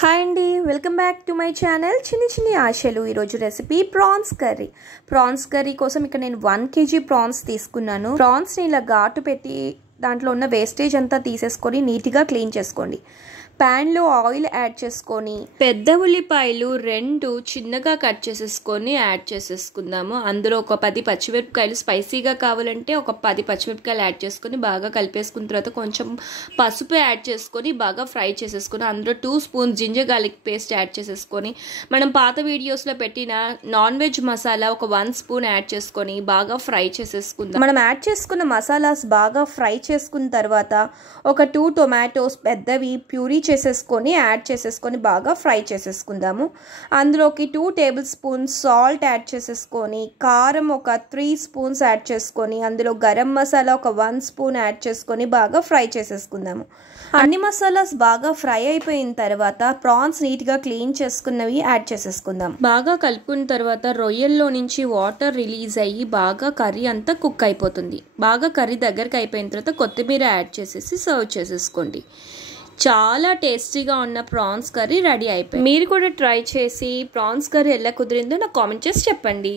Hi అండి, welcome back to my channel చిన్ని చిన్ని ఆశలు. ఈరోజు recipe prawns curry. Prawns curry కోసం ఇక్కడ నేను 1 kg ప్రాన్స్ తీసుకున్నాను. ప్రాన్స్ని ఇలా ఘాటు పెట్టి దాంట్లో ఉన్న వేస్టేజ్ అంతా తీసేసుకొని నీట్గా క్లీన్ చేసుకోండి. ప్యాన్లో ఆయిల్ యాడ్ చేసుకొని పెద్ద ఉల్లిపాయలు 2 చిన్నగా కట్ చేసేసుకొని యాడ్ చేసేసుకుందాము. అందులో ఒక 10 పచ్చిమిరపకాయలు, స్పైసీగా కావాలంటే ఒక 10 పచ్చిమిరపకాయలు యాడ్ చేసుకొని బాగా కలిపేసుకున్న తర్వాత కొంచెం పసుపు యాడ్ చేసుకొని బాగా ఫ్రై చేసేసుకొని అందులో 2 spoons ginger garlic paste add చేసేసుకొని మనం పాత వీడియోస్లో పెట్టిన నాన్ వెజ్ మసాలా ఒక 1 స్పూన్ యాడ్ చేసుకొని బాగా ఫ్రై చేసేసుకుందాం. మనం యాడ్ చేసుకున్న మసాలాస్ బాగా ఫ్రై చేసుకున్న తర్వాత ఒక 2 టొమాటోస్ పెద్దవి ప్యూరీ చేసేసుకొని యాడ్ చేసేసుకొని బాగా ఫ్రై చేసేసుకుందాము. అందులోకి 2 టేబుల్ స్పూన్స్ సాల్ట్ యాడ్ చేసేసుకొని కారం ఒక 3 స్పూన్స్ యాడ్ చేసుకొని అందులో గరం మసాలా ఒక 1 స్పూన్ యాడ్ చేసుకొని బాగా ఫ్రై చేసేసుకుందాము. అన్ని మసాలాస్ బాగా ఫ్రై అయిపోయిన తర్వాత ప్రాన్స్ నీట్గా క్లీన్ చేసుకున్నవి యాడ్ చేసేసుకుందాం. బాగా కలుపుకున్న తర్వాత రొయ్యల్లో నుంచి వాటర్ రిలీజ్ అయ్యి బాగా కర్రీ అంతా కుక్ అయిపోతుంది. బాగా కర్రీ దగ్గరకు అయిపోయిన తర్వాత కొత్తిమీర యాడ్ చేసేసి సర్వ్ చేసేసుకోండి. చాలా టేస్టీగా ఉన్న ప్రాన్స్ కర్రీ రెడీ అయిపోయింది. మీరు కూడా ట్రై చేసి ప్రాన్స్ కర్రీ ఎలా కుదిరిందో నాకు కామెంట్ చేసి చెప్పండి.